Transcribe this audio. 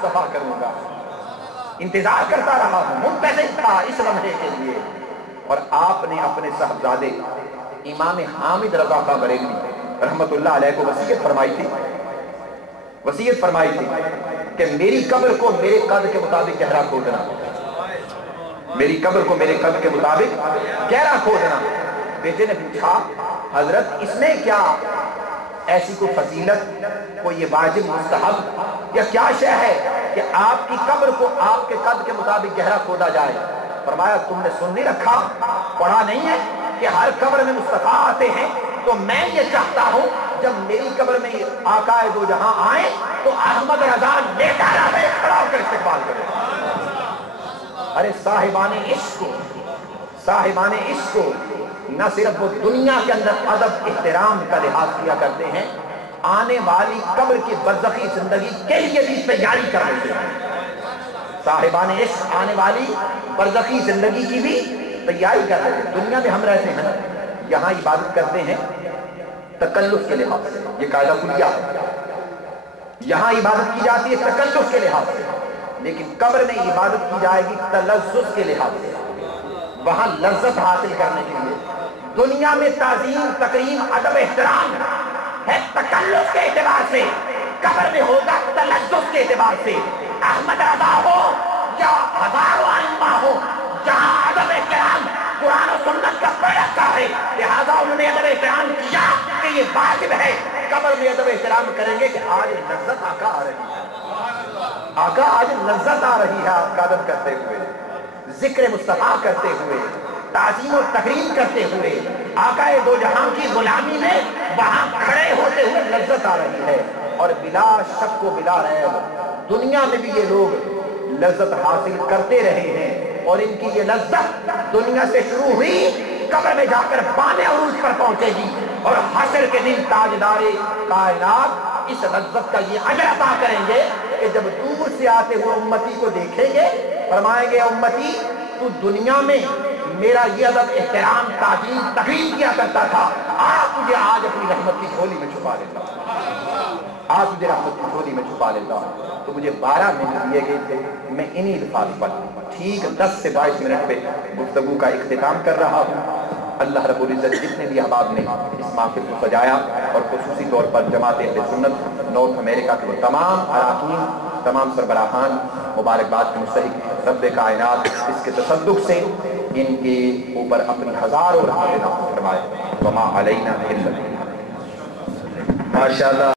मुस्तफा करूंगा। इंतजार करता रहा हूं, मुंतज़िर था इस लम्हे के लिए। और आपने अपने साहबजादे इमाम हामिद रज़ा खां बरेलवी रहमतुल्लाह अलैह को वसीयत फरमाई थी कि मेरी कब्र को मेरे कद के मुताबिक गहरा खोदना, मेरी कब्र को मेरे कद के मुताबिक गहरा खोदना। बेटे ने पूछा, हजरत इसमें क्या ऐसी कोई फजीलत, कोई ये वाजिब मुस्तहब या क्या शय है कि आपकी कब्र को आपके कद के मुताबिक गहरा खोदा जाए? फरमाया, तुमने सुन नहीं रखा, पढ़ा नहीं है कि हर कब्र में मुस्तफा आते हैं? तो मैं ये चाहता हूं जब मेरी कब्र में आकाए दो जहां आए तो अहमद रजा लेटा रहे, खड़ा होकर इस्तेकबाल करे। अरे साहिबाने इश्क को न सिर्फ वो दुनिया के अंदर अदब एहतराम का लिहाज किया करते हैं, आने वाली कब्र की बरज़खी जिंदगी के लिए भी तैयारी कर रहे हैं। साहिबाने इश्क आने वाली बरज़खी जिंदगी की भी तैयारी कर रहे हैं। दुनिया में हम रहते हैं, यहाँ इबादत करते हैं तकल्लुफ के लिहाज से, ये कायदा कुलिया है। यहाँ इबादत की जाती है तकल्लुफ के लिहाज से, लेकिन कब्र में इबादत की जाएगी तलज़्ज़ुज़ के लिहाज से, वहां लज्जत हासिल करने के लिए। दुनिया में ताज़ीम, तकरीम, अदब, एहतराम है तकल्लुफ के एतबार से, कब्र में होगा तलज़्ज़ुज़ के एतबार से। अहमद रज़ा हो या हज़ारों आइम्मा हो, जहां अदब एहतराम कुरान और सुन्नत का पैरका है, लिहाजा उन्होंने अदब एहतराम किया कि ये वाजिब है। कब्र में अदब एहतराम करेंगे कि आज लज्जत आका आ रही है, आका आज लज्जत आ रही है आपका अदब करते हुए, जिक्र मुस्तफा करते हुए, ताज़ीम और तकरीम करते हुए, आकाए दो जहां की गुलामी में वहां खड़े होते हुए लज्जत आ रही है। और बिला शक व बिला रैब दुनिया में भी ये लोग लज्जत हासिल करते रहे हैं, और इनकी ये लज्जत दुनिया से शुरू हुई, कब्र में जाकर बाने अरूज पर पहुंचेगी, और हश्र के दिन ताजदारे कायनात इस लज्जत का ये अजर अता करेंगे कि जब दूर से आते हुए उम्मती को देखेंगे, फरमाएंगे, उम्मती तू दुनिया में मेरा ये अदब एहतराम ताज़ीम तकरीम किया करता था, तुझे आज अपनी रहमत की झोली में छुपा लेता, आज तुझे रहमत की झोली में छुपा लेता। तो मुझे 12 मिनट दिए गए थे, मैं इन्हीं अल्फाज पर ठीक 10 से 22 मिनट पे गुफ्तगू का इख्तिताम कर रहा हूँ। अल्लाह रब्बुल इज्जत जितने भी अहबाब ने इस महफिल को सजाया, और खुसूसी तौर पर जमात अहले सुन्नत नॉर्थ अमेरिका के वो तमाम अरकान, तमाम सरबराहान मुबारकबाद के मुस्तहिक रब्बे कायनात इसके तसद्दुक से इनके ऊपर अपनी हज़ारों रहमतें नाज़िल फरमाए। वमा अलैना इल्ला माशाअल्लाह।